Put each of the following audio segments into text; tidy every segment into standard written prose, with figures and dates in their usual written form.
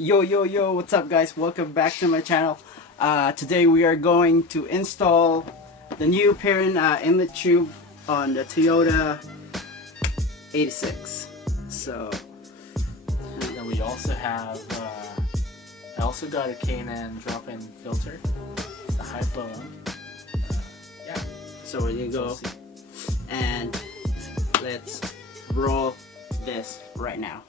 Yo, what's up guys? Welcome back to my channel. Today we are going to install the new Perrin inlet tube on the Toyota 86. So, and we also have, I also got a K&N drop-in filter, the high flow one. Yeah. So we're gonna go and let's roll this right now.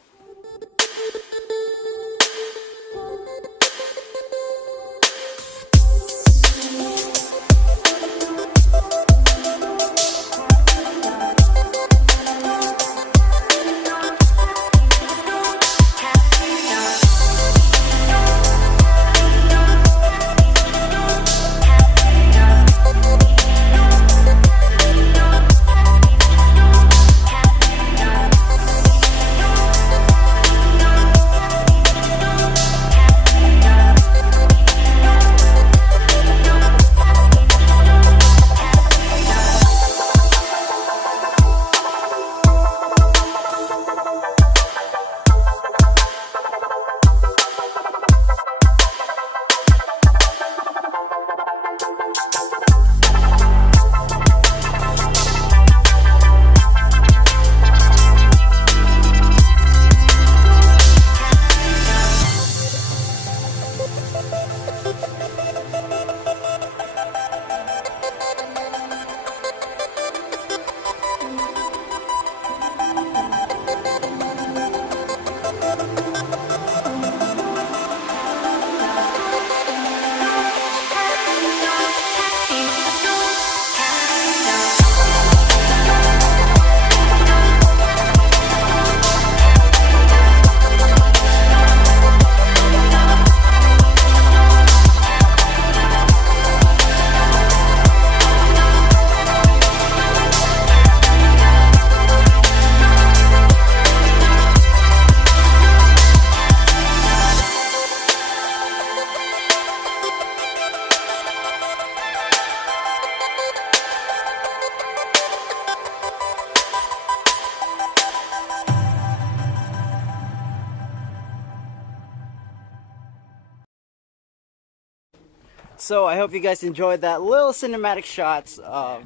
So I hope you guys enjoyed that little cinematic shots of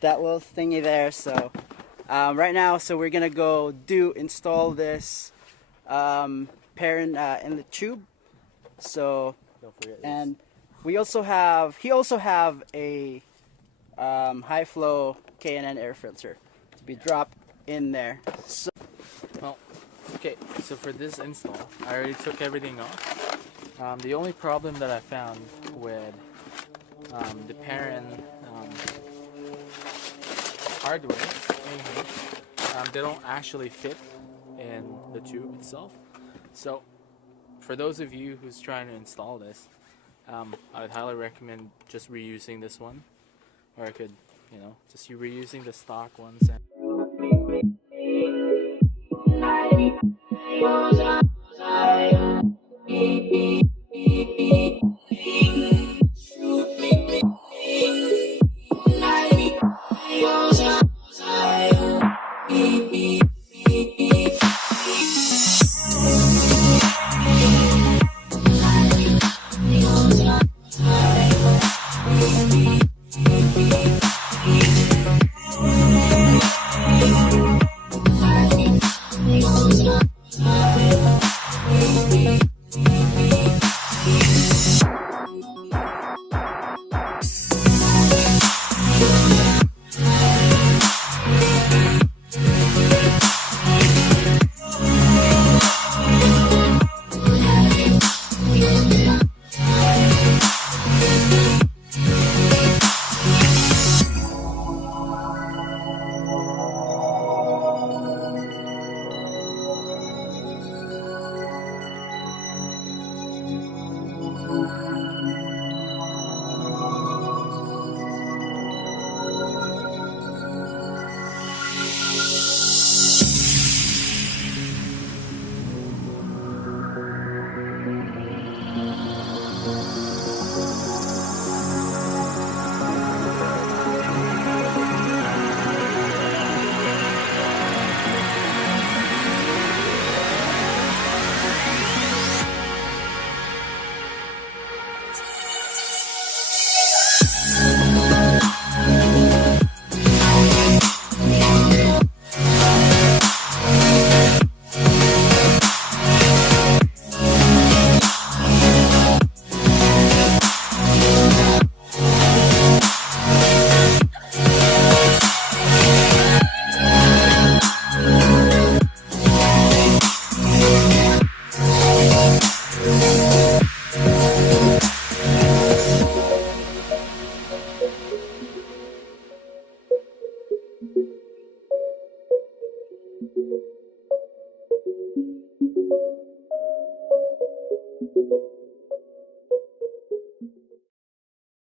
that little thingy there. So right now, so we're gonna go install this Perrin inlet tube. So and he also have a high flow K&N air filter to be dropped in there. So okay, so for this install, I already took everything off. The only problem that I found with the Perrin hardware in here, they don't actually fit in the tube itself. So for those of you who's trying to install this, I would highly recommend just reusing this one, or I could, just reusing the stock ones.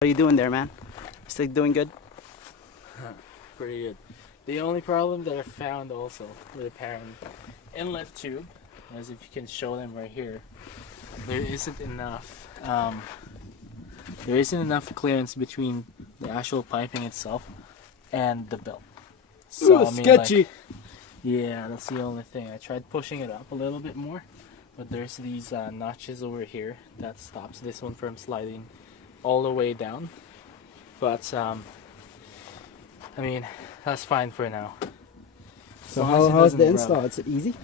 you doing there, man? Still doing good? Pretty good. The only problem that I found also with the Perrin inlet tube, as if you can show them right here, there isn't enough. There isn't enough clearance between the actual piping itself and the belt. So I mean, sketchy. like, yeah, that's the only thing. I tried pushing it up a little bit more, but there's these notches over here that stops this one from sliding all the way down. But I mean, that's fine for now. So As long as it how's the doesn't install? rub. Is it easy?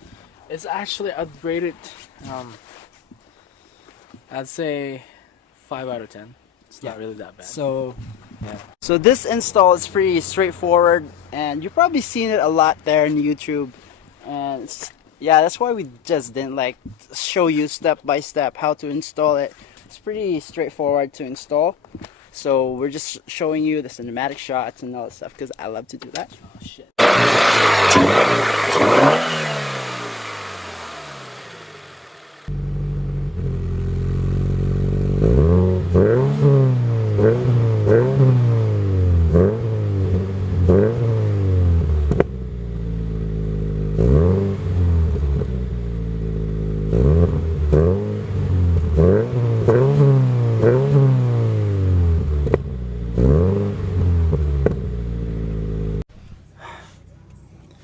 It's actually upgraded. I'd say 5 out of 10. It's not really that bad. So yeah. So this install is pretty straightforward, and you've probably seen it a lot there on YouTube. And yeah, that's why we just didn't like show you step by step how to install it. It's pretty straightforward to install. So we're just showing you the cinematic shots and all that stuff because I love to do that. Oh shit.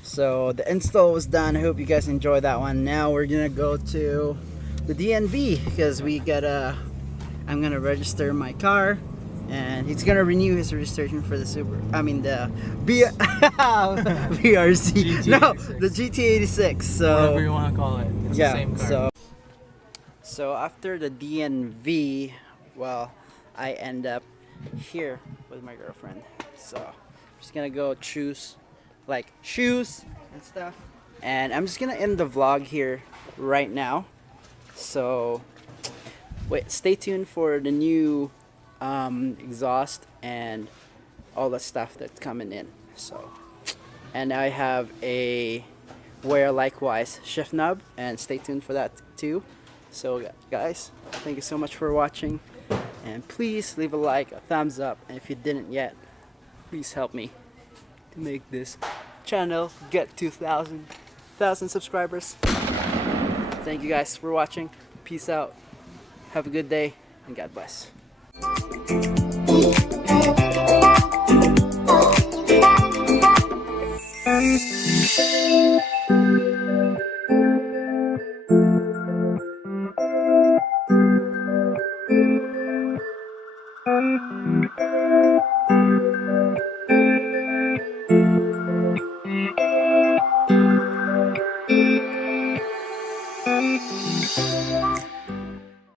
So the install was done. I hope you guys enjoyed that one. Now we're gonna go to the DNV because I'm gonna register my car, and he's gonna renew his registration for the VRC. No, the GT86. So Whatever you want to call it. It's the same car. So after the DNV, well, I end up here with my girlfriend. So I'm just gonna go choose like shoes and stuff, and I'm just gonna end the vlog here right now. So wait, stay tuned for the new exhaust and all the stuff that's coming in. So, and I have a Wear Likewise shift knob, and stay tuned for that too. So guys, thank you so much for watching, and please leave a like, a thumbs up, and if you didn't yet, please help me to make this channel get 2,000 subscribers. Thank you guys for watching. Peace out. Have a good day, and God bless.